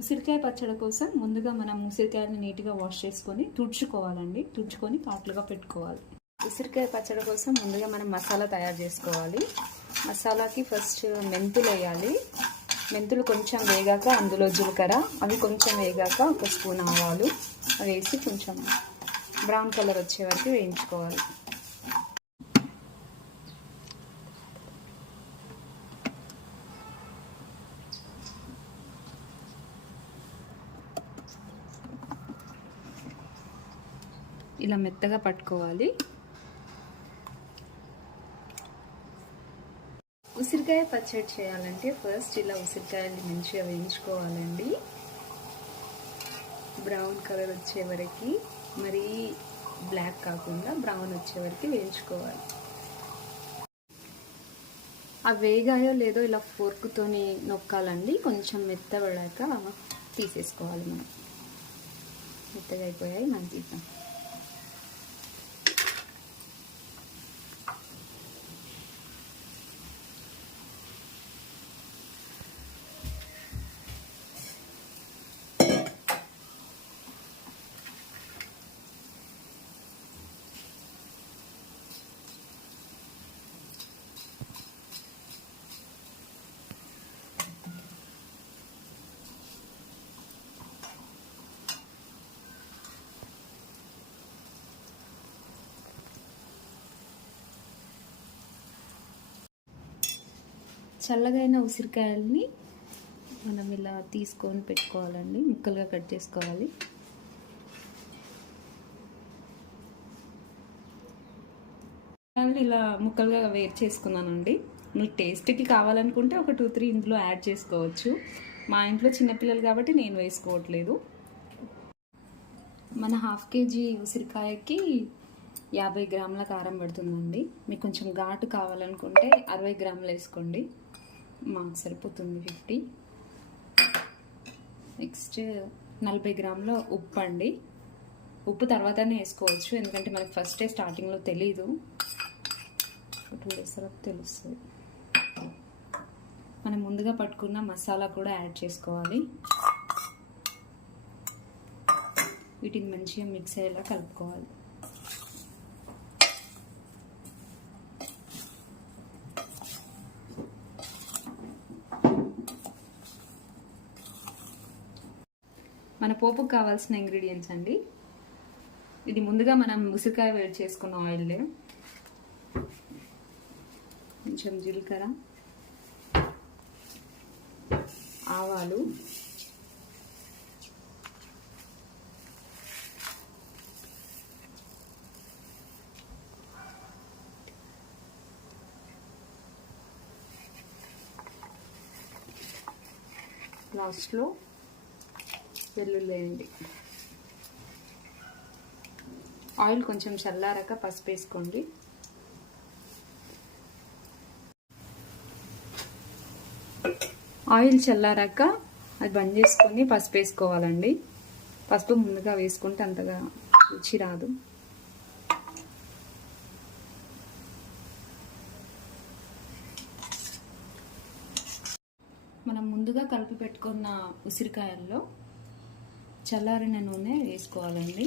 ఉసిరికాయ పచ్చడి కోసం ముందుగా మనం ఉసిరికాయని నీట్గా వాష్ చేసుకొని తుడుచుకోవాలండి. తుడుచుకొని కాట్లుగా పెట్టుకోవాలి. ఉసిరికాయ పచ్చడి కోసం ముందుగా మనం మసాలా తయారు చేసుకోవాలి. మసాలాకి ఫస్ట్ మెంతులు వేయాలి. మెంతులు కొంచెం వేగాక అందులో జీలకర్ర, అవి కొంచెం వేగాక ఒక స్పూన్ ఆవాలు వేసి కొంచెం బ్రౌన్ కలర్ వచ్చే వరకు వేయించుకోవాలి. ఇలా మెత్తగా పట్టుకోవాలి. ఉసిరికాయ పచ్చడి చేయాలంటే ఫస్ట్ ఇలా ఉసిరికాయలు మంచిగా వేయించుకోవాలండి. బ్రౌన్ కలర్ వచ్చే వరకు, మరీ బ్లాక్ కాకుండా బ్రౌన్ వచ్చే వరకు వేయించుకోవాలి. ఆ వేగాయో లేదో ఇలా ఫోర్క్తోని నొక్కాలండి. కొంచెం మెత్తబడాక తీసేసుకోవాలి. మనం మెత్తగా అయిపోయాయి, మనం తీసాం. చల్లగైన ఉసిరికాయల్ని మనం ఇలా తీసుకొని పెట్టుకోవాలండి. ముక్కలుగా కట్ చేసుకోవాలి. ఇలా ముక్కలుగా వేరు చేసుకున్నానండి. మీకు టేస్ట్కి కావాలనుకుంటే ఒక 2-3 ఇందులో యాడ్ చేసుకోవచ్చు. మా ఇంట్లో చిన్నపిల్లలు కాబట్టి నేను వేసుకోవట్లేదు. మన 1/2 kg ఉసిరికాయకి 50 గ్రాముల కారం పడుతుందండి. మీకు కొంచెం ఘాటు కావాలనుకుంటే 60 గ్రాములు వేసుకోండి. మాకు సరిపోతుంది 50. నెక్స్ట్ 40 గ్రాముల ఉప్పు అండి. ఉప్పు తర్వాతనే వేసుకోవచ్చు, ఎందుకంటే మనకి ఫస్టే స్టార్టింగ్లో తెలీదు. 2 days తర్వాత తెలుస్తుంది. మనం ముందుగా పట్టుకున్న మసాలా కూడా యాడ్ చేసుకోవాలి. వీటిని మంచిగా మిక్స్ అయ్యేలా కలుపుకోవాలి. మన పోపుకు కావాల్సిన ఇంగ్రీడియంట్స్ అండి. ఇది ముందుగా మనం ఉసిరికాయ వేడి చేసుకున్న ఆయిల్, కొంచెం జీలకర్ర, ఆవాలు, లాస్ట్లో వెల్లుల్లి వేయండి. ఆయిల్ కొంచెం చల్లారాక పసుపు వేసుకోండి. ఆయిల్ చల్లారాక అది బంద్ చేసుకొని పసుపు వేసుకోవాలండి. పసుపు ముందుగా వేసుకుంటే అంతగా రుచి రాదు. మనం ముందుగా కలిపి పెట్టుకున్న ఉసిరికాయల్లో చల్లారిన నూనె వేసుకోవాలండి.